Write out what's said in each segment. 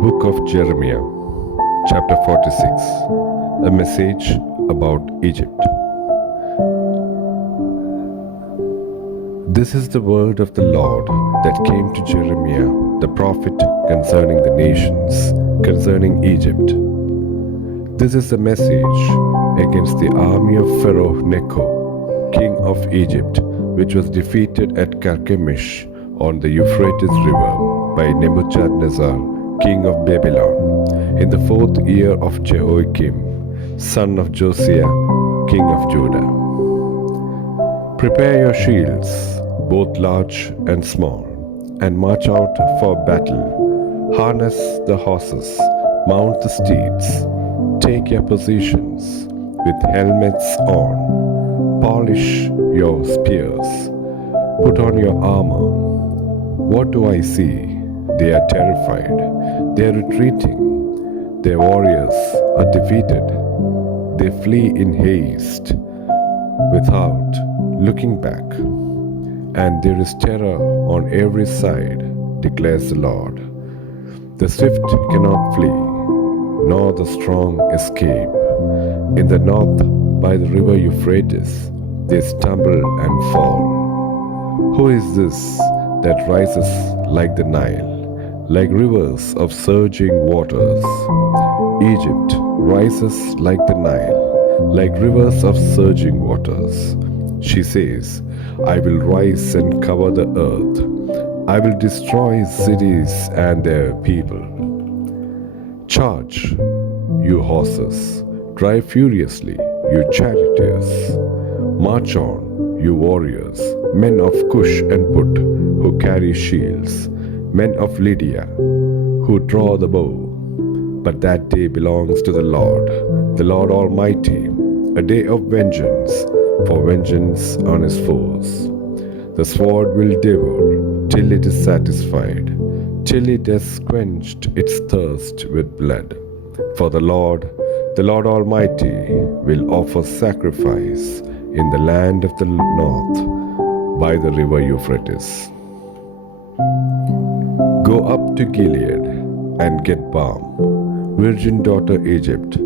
Book of Jeremiah, chapter 46, a message about Egypt. This is the word of the Lord that came to Jeremiah, the prophet, concerning the nations, concerning Egypt. This is the message against the army of Pharaoh Necho, king of Egypt, which was defeated at Carchemish on the Euphrates River by Nebuchadnezzar, king of Babylon, in the 4th year of Jehoiakim, son of Josiah, king of Judah. Prepare your shields, both large and small, and march out for battle. Harness the horses, mount the steeds, take your positions with helmets on. Polish your spears, put on your armor. What do I see? They are terrified. They are retreating. Their warriors are defeated. They flee in haste without looking back. And there is terror on every side, declares the Lord. The swift cannot flee, nor the strong escape. In the north, by the river Euphrates, they stumble and fall. Who is this that rises like the Nile, like rivers of surging waters? Egypt rises like the Nile, like rivers of surging waters. She says, I will rise and cover the earth. I will destroy cities and their people. Charge, you horses. Drive furiously, you charioteers. March on, you warriors, men of Cush and Put, who carry shields, men of Lydia, who draw the bow. But that day belongs to the Lord Almighty, a day of vengeance, for vengeance on his foes. The sword will devour till it is satisfied, till it has quenched its thirst with blood. For the Lord Almighty, will offer sacrifice in the land of the north by the river Euphrates. Go up to Gilead and get balm, virgin daughter Egypt,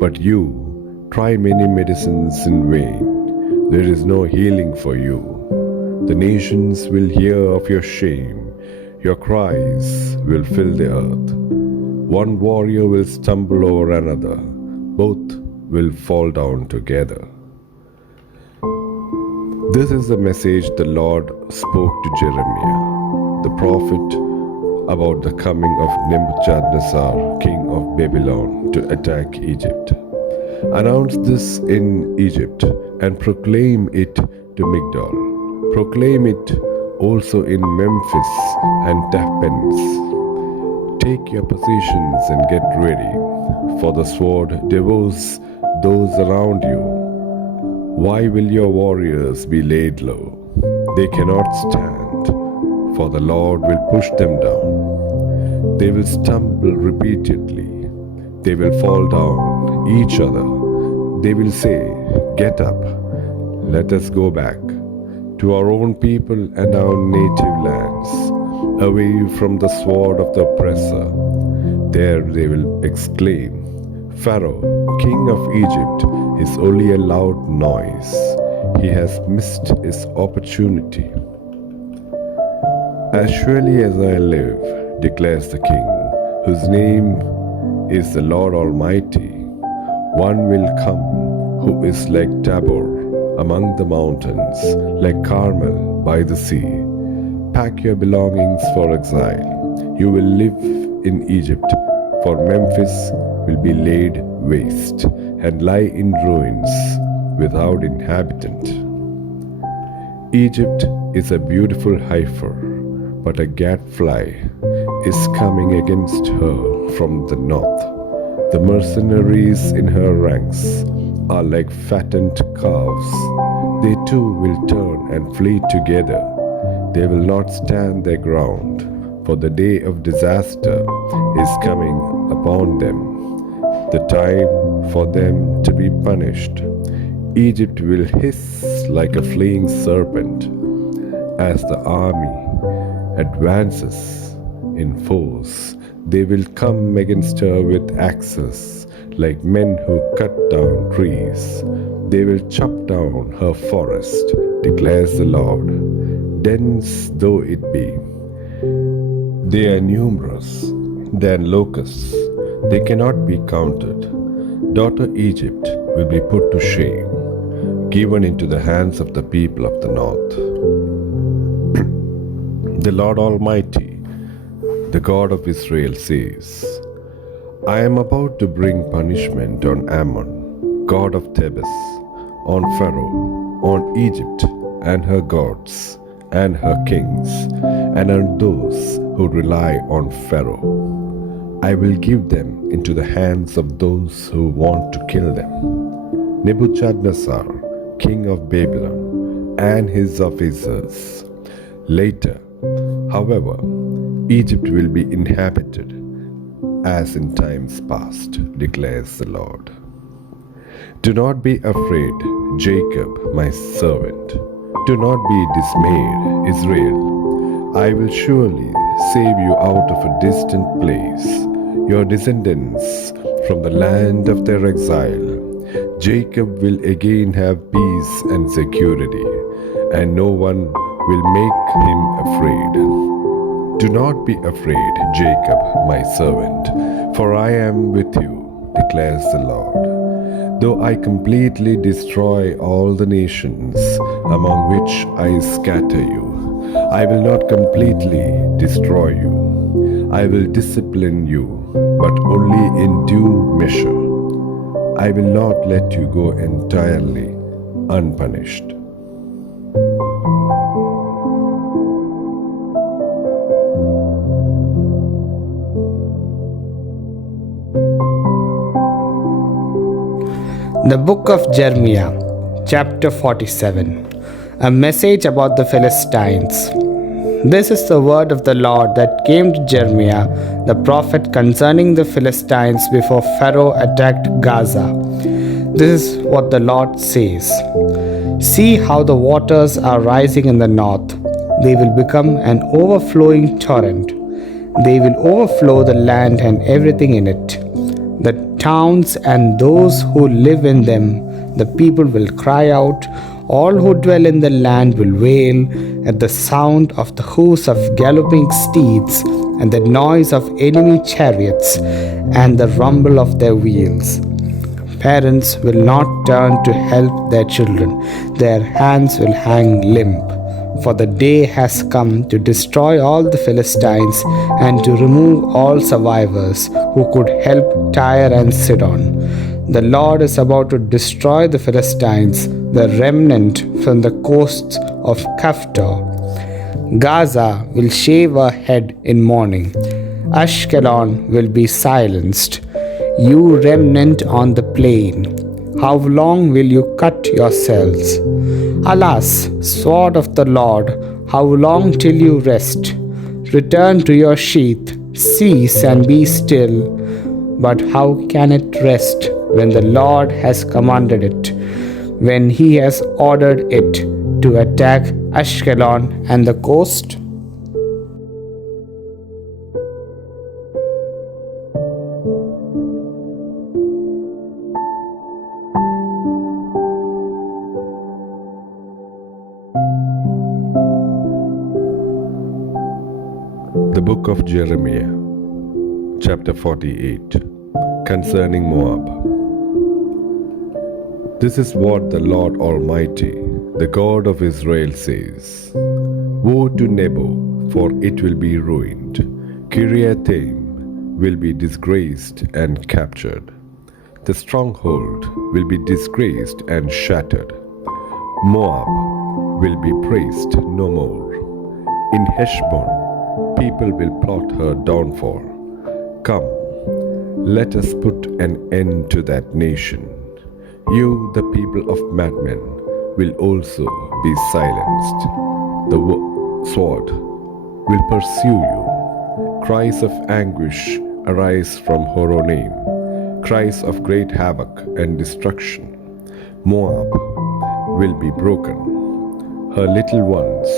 but you try many medicines in vain. There is no healing for you. The nations will hear of your shame. Your cries will fill the earth. One warrior will stumble over another. Both will fall down together. This is the message the Lord spoke to Jeremiah, the prophet, about the coming of Nebuchadnezzar, king of Babylon, to attack Egypt. Announce this in Egypt and proclaim it to Migdol. Proclaim it also in Memphis and Tahpanhes. Take your positions and get ready, for the sword devours those around you. Why will your warriors be laid low? They cannot stand, for the Lord will push them down. They will stumble repeatedly. They will fall down each other. They will say, Get up, let us go back to our own people and our native lands, away from the sword of the oppressor. There they will exclaim, Pharaoh, king of Egypt, is only a loud noise. He has missed his opportunity. As surely as I live, declares the King, whose name is the Lord Almighty, one will come who is like Tabor among the mountains, like Carmel by the sea. Pack your belongings for exile. You will live in Egypt, for Memphis will be laid waste and lie in ruins without inhabitant. Egypt is a beautiful heifer, but a gadfly is coming against her from the north. The mercenaries in her ranks are like fattened calves. They too will turn and flee together. They will not stand their ground, for the day of disaster is coming upon them, the time for them to be punished. Egypt will hiss like a fleeing serpent as the army advances in force. They will come against her with axes, like men who cut down trees. They will chop down her forest, declares the Lord, dense though it be. They are numerous than locusts. They cannot be counted. Daughter Egypt will be put to shame, given into the hands of the people of the north. The Lord Almighty, the God of Israel, says, I am about to bring punishment on Ammon, god of Thebes, on Pharaoh, on Egypt and her gods and her kings, and on those who rely on Pharaoh. I will give them into the hands of those who want to kill them. Nebuchadnezzar, king of Babylon, and his officers. Later, however, Egypt will be inhabited as in times past, declares the Lord. Do not be afraid, Jacob, my servant. Do not be dismayed, Israel. I will surely save you out of a distant place, your descendants from the land of their exile. Jacob will again have peace and security, and no one will make him afraid. Do not be afraid, Jacob, my servant, for I am with you, declares the Lord. Though I completely destroy all the nations among which I scatter you, I will not completely destroy you. I will discipline you, but only in due measure. I will not let you go entirely unpunished. The Book of Jeremiah, chapter 47. A message about the Philistines. This is the word of the Lord that came to Jeremiah, the prophet, concerning the Philistines before Pharaoh attacked Gaza. This is what the Lord says. See how the waters are rising in the north. They will become an overflowing torrent. They will overflow the land and everything in it. The towns and those who live in them, the people will cry out. All who dwell in the land will wail at the sound of the hoofs of galloping steeds and the noise of enemy chariots and the rumble of their wheels. Parents will not turn to help their children. Their hands will hang limp. For the day has come to destroy all the Philistines and to remove all survivors who could help Tyre and Sidon. The Lord is about to destroy the Philistines, the remnant from the coasts of Kaftor. Gaza will shave her head in mourning. Ashkelon will be silenced. You remnant on the plain, how long will you cut yourselves? Alas, sword of the Lord, how long till you rest? Return to your sheath, cease and be still. But how can it rest when the Lord has commanded it, when he has ordered it to attack Ashkelon and the coast? The Book of Jeremiah, chapter 48, concerning Moab. This is what the Lord Almighty, the God of Israel, says. Woe to Nebo, for it will be ruined. Kiriathaim will be disgraced and captured. The stronghold will be disgraced and shattered. Moab will be praised no more. In Heshbon, people will plot her downfall. Come, let us put an end to that nation. You, the people of madmen, will also be silenced. The sword will pursue you. Cries of anguish arise from Horonaim, cries of great havoc and destruction. Moab will be broken. Her little ones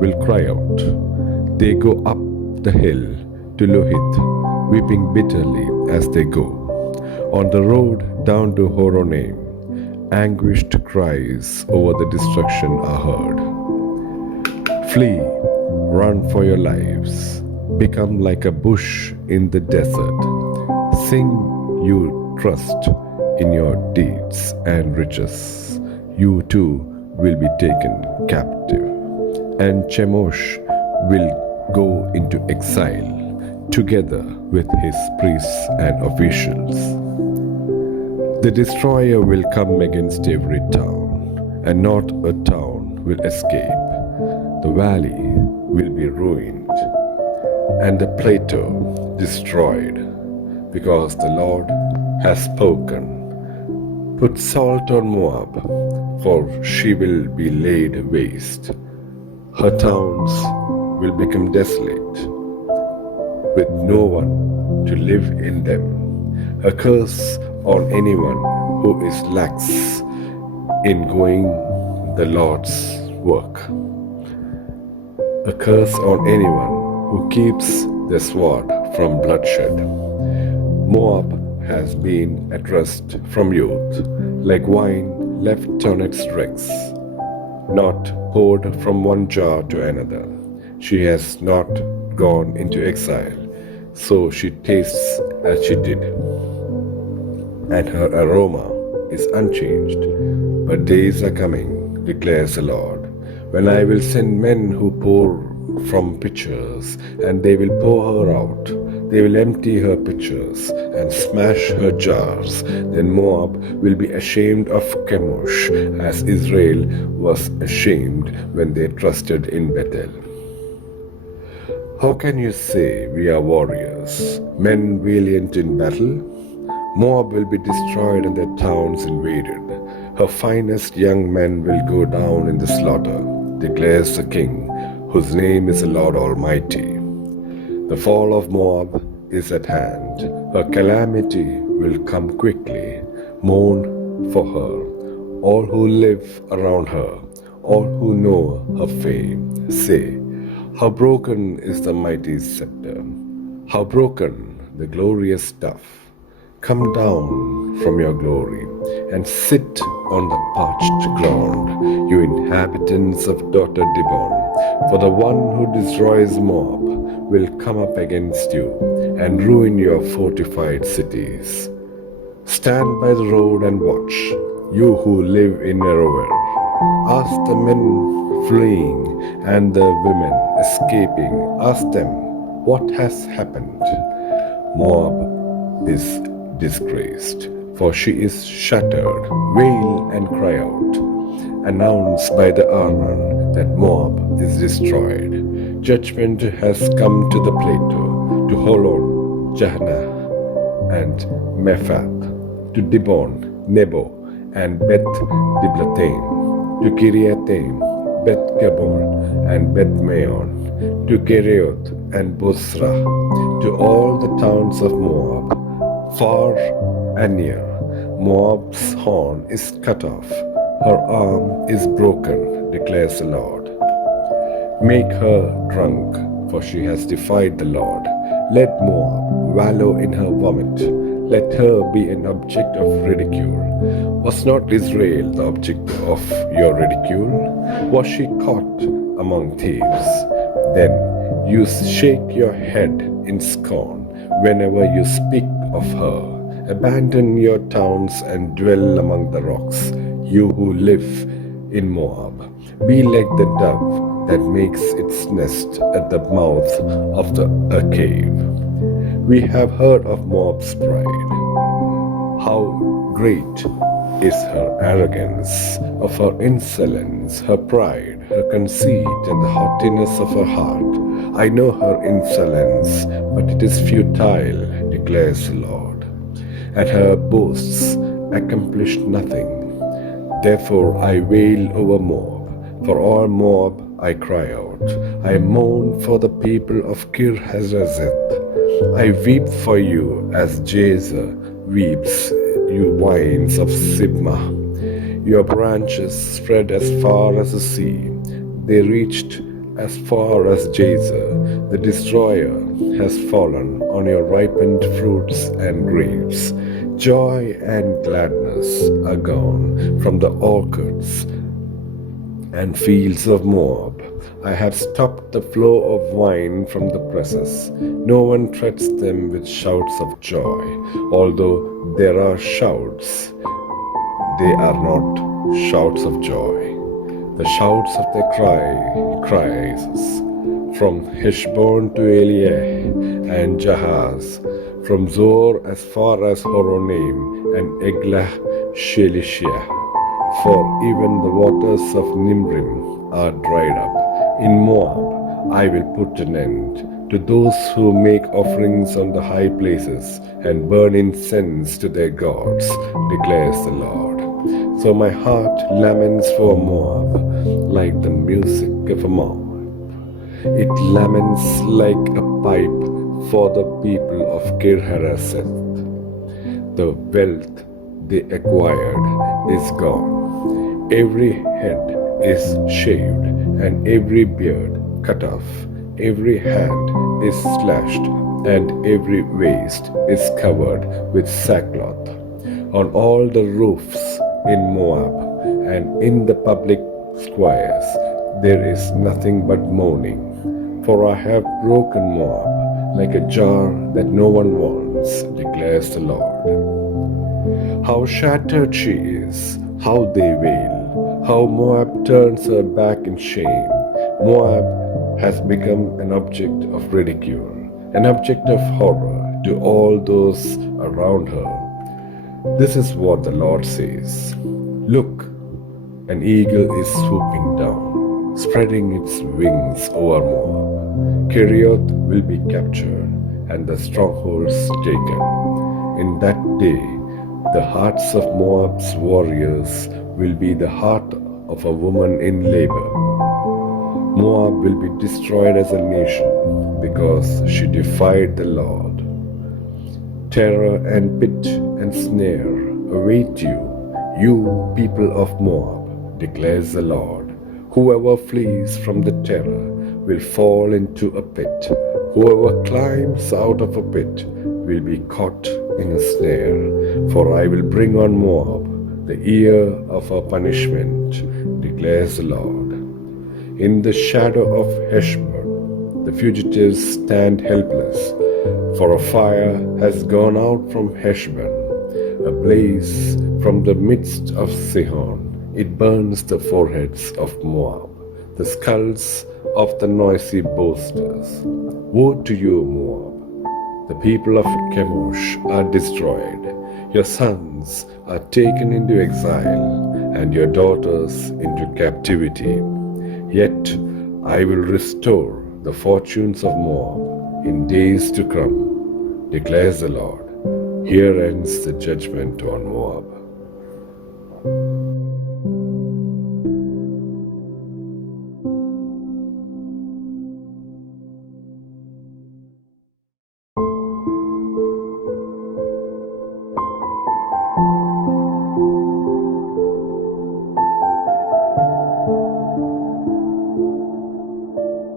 will cry out. They go up the hill to Luhith. weeping bitterly as they go. On the road down to Horonaim, anguished cries over the destruction are heard. Flee, run for your lives, become like a bush in the desert. Sing, you trust in your deeds and riches. You too will be taken captive, and Chemosh will go into exile together with his priests and officials. The destroyer will come against every town, and not a town will escape. The valley will be ruined, and the plateau destroyed, because the Lord has spoken. Put salt on Moab, for she will be laid waste. Her towns will become desolate, with no one to live in them. A curse on anyone who is lax in going the Lord's work. A curse on anyone who keeps the sword from bloodshed. Moab has been at rest from youth, like wine left on its dregs, not poured from one jar to another. She has not gone into exile, so she tastes as she did, and her aroma is unchanged. But days are coming, declares the Lord, when I will send men who pour from pitchers, and they will pour her out. They will empty her pitchers and smash her jars. Then Moab will be ashamed of Chemosh, as Israel was ashamed when they trusted in Bethel. How can you say we are warriors, men valiant in battle? Moab will be destroyed and their towns invaded. Her finest young men will go down in the slaughter, declares the King, whose name is the Lord Almighty. The fall of Moab is at hand. Her calamity will come quickly. Mourn for her, all who live around her, all who know her fame. Say, how broken is the mighty scepter, how broken the glorious staff. Come down from your glory and sit on the parched ground, you inhabitants of daughter Dibon. For the one who destroys Moab will come up against you and ruin your fortified cities. Stand by the road and watch, you who live in Aroer. Ask the men fleeing and the women escaping. Ask them, what has happened? Moab is disgraced, for she is shattered. Wail and cry out. Announce by the Arnon that Moab is destroyed. Judgment has come to the plateau, to Holon, Jahna, and Mephath, to Dibon, Nebo, and Beth Diblathaim, to Kiriathaim, Beth Gabon, and Beth Maon, to Kerioth and Bosra, to all the towns of Moab, far and near. Moab's horn is cut off, her arm is broken, declares the Lord. Make her drunk, for she has defied the Lord. Let Moab wallow in her vomit. Let her be an object of ridicule. Was not Israel the object of your ridicule? Was she caught among thieves? Then you shake your head in scorn whenever you speak of her. Abandon your towns and dwell among the rocks, you who live in Moab. Be like the dove that makes its nest at the mouth of a cave. We have heard of Moab's pride. How great is her arrogance, of her insolence, her pride, her conceit, and the haughtiness of her heart. I know her insolence, but it is futile, declares the Lord, and her boasts accomplish nothing. Therefore I wail over Moab, for all Moab I cry out. I mourn for the people of Kir Hazazeth. I weep for you as Jazer weeps, you vines of Sibmah. Your branches spread as far as the sea. They reached as far as Jazer. The destroyer has fallen on your ripened fruits and grapes. Joy and gladness are gone from the orchards and fields of Moab. I have stopped the flow of wine from the presses. No one treads them with shouts of joy. Although there are shouts, they are not shouts of joy. The shouts of their cries from Heshbon to Eliah and Jahaz, from Zor as far as Horonaim and Eglah Shelishah. For even the waters of Nimrim are dried up. In Moab I will put an end to those who make offerings on the high places and burn incense to their gods, declares the Lord. So my heart laments for Moab like the music of a Moab. It laments like a pipe for the people of Kir-Hareseth. The wealth they acquired is gone. Every head is shaved and every beard cut off. Every hand is slashed and every waist is covered with sackcloth. On all the roofs in Moab and in the public squares there is nothing but mourning. For I have broken Moab like a jar that no one wants, declares the Lord. How shattered she is, how they wail, how Moab turns her back in shame. Moab has become an object of ridicule, an object of horror to all those around her. This is what the Lord says. Look, an eagle is swooping down, spreading its wings over Moab. Kerioth will be captured and the strongholds taken. In that day, the hearts of Moab's warriors will be the heart of a woman in labor. Moab will be destroyed as a nation because she defied the Lord. Terror and pit and snare await you, you people of Moab, declares the Lord. Whoever flees from the terror will fall into a pit. Whoever climbs out of a pit will be caught in a snare. For I will bring on Moab the year of her punishment, declares the Lord. In the shadow of Heshbon, the fugitives stand helpless, for a fire has gone out from Heshbon, a blaze from the midst of Sihon. It burns the foreheads of Moab, the skulls of the noisy boasters. Woe to you, Moab! The people of Chemosh are destroyed. Your sons are taken into exile, and your daughters into captivity. Yet I will restore the fortunes of Moab in days to come, declares the Lord. Here ends the judgment on Moab.